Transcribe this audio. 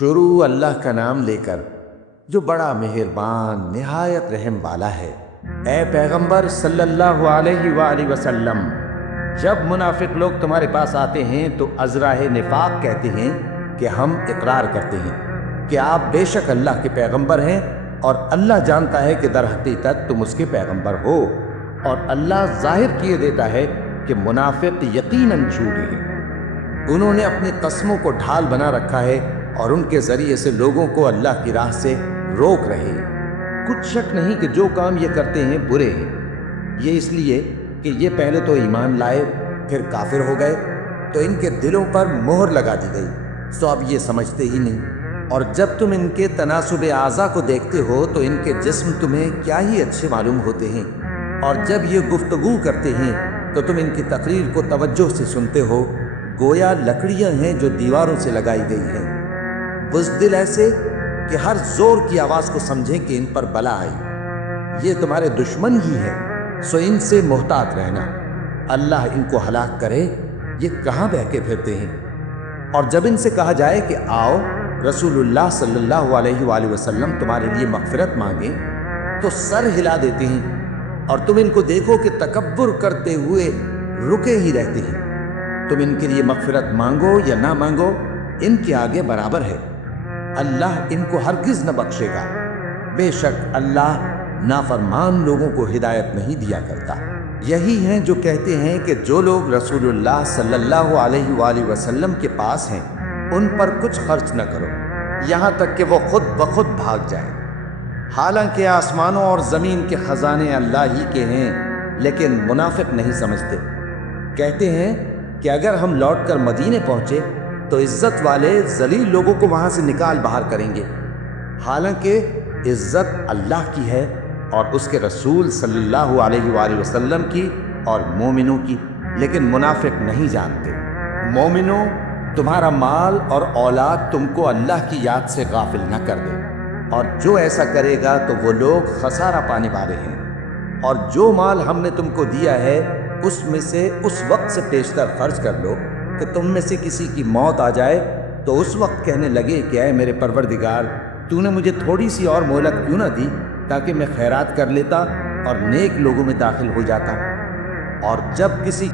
شروع اللہ کا نام لے کر جو بڑا مہربان نہایت رحم والا ہے۔ اے پیغمبر صلی اللہ علیہ وآلہ وسلم، جب منافق لوگ تمہارے پاس آتے ہیں تو ازراہ نفاق کہتے ہیں کہ ہم اقرار کرتے ہیں کہ آپ بے شک اللہ کے پیغمبر ہیں، اور اللہ جانتا ہے کہ در حقیقت تم اس کے پیغمبر ہو، اور اللہ ظاہر کیے دیتا ہے کہ منافق یقیناً جھوٹے ہیں۔ انہوں نے اپنی قسموں کو ڈھال بنا رکھا ہے اور ان کے ذریعے سے لوگوں کو اللہ کی راہ سے روک رہے ہیں۔ کچھ شک نہیں کہ جو کام یہ کرتے ہیں برے ہیں، یہ اس لیے کہ یہ پہلے تو ایمان لائے پھر کافر ہو گئے، تو ان کے دلوں پر مہر لگا دی گئی، سو اب یہ سمجھتے ہی نہیں۔ اور جب تم ان کے تناسب اعضاء کو دیکھتے ہو تو ان کے جسم تمہیں کیا ہی اچھے معلوم ہوتے ہیں، اور جب یہ گفتگو کرتے ہیں تو تم ان کی تقریر کو توجہ سے سنتے ہو، گویا لکڑیاں ہیں جو دیواروں سے لگائی گئی ہیں، بزدل ایسے کہ ہر زور کی آواز کو سمجھیں کہ ان پر بلا آئی۔ یہ تمہارے دشمن ہی ہے، سو ان سے محتاط رہنا، اللہ ان کو ہلاک کرے، یہ کہاں بہکے پھرتے ہیں۔ اور جب ان سے کہا جائے کہ آؤ رسول اللہ صلی اللہ علیہ وآلہ وسلم تمہارے لیے مغفرت مانگیں، تو سر ہلا دیتے ہیں، اور تم ان کو دیکھو کہ تکبر کرتے ہوئے رکے ہی رہتے ہیں۔ تم ان کے لیے مغفرت مانگو یا نہ مانگو، ان کے آگے برابر ہے، اللہ ان کو ہرگز نہ بخشے گا، بے شک اللہ نافرمان لوگوں کو ہدایت نہیں دیا کرتا۔ یہی ہیں جو کہتے ہیں کہ جو لوگ رسول اللہ صلی اللہ علیہ وآلہ وسلم کے پاس ہیں ان پر کچھ خرچ نہ کرو یہاں تک کہ وہ خود بخود بھاگ جائیں، حالانکہ آسمانوں اور زمین کے خزانے اللہ ہی کے ہیں، لیکن منافق نہیں سمجھتے۔ کہتے ہیں کہ اگر ہم لوٹ کر مدینے پہنچے تو عزت والے ذلیل لوگوں کو وہاں سے نکال باہر کریں گے، حالانکہ عزت اللہ کی ہے اور اس کے رسول صلی اللہ علیہ وآلہ وسلم کی اور مومنوں کی، لیکن منافق نہیں جانتے۔ مومنوں، تمہارا مال اور اولاد تم کو اللہ کی یاد سے غافل نہ کر دے، اور جو ایسا کرے گا تو وہ لوگ خسارہ پانے والے ہیں۔ اور جو مال ہم نے تم کو دیا ہے اس میں سے اس وقت سے پیشتر خرچ کر لو کہ تم میں سے کسی کی موت آ جائے تو اس وقت کہنے لگے کہ اے میرے پروردگار، تو نے مجھے تھوڑی سی اور مہلت کیوں نہ دی تاکہ میں خیرات کر لیتا اور نیک لوگوں میں داخل ہو جاتا۔ اور جب کسی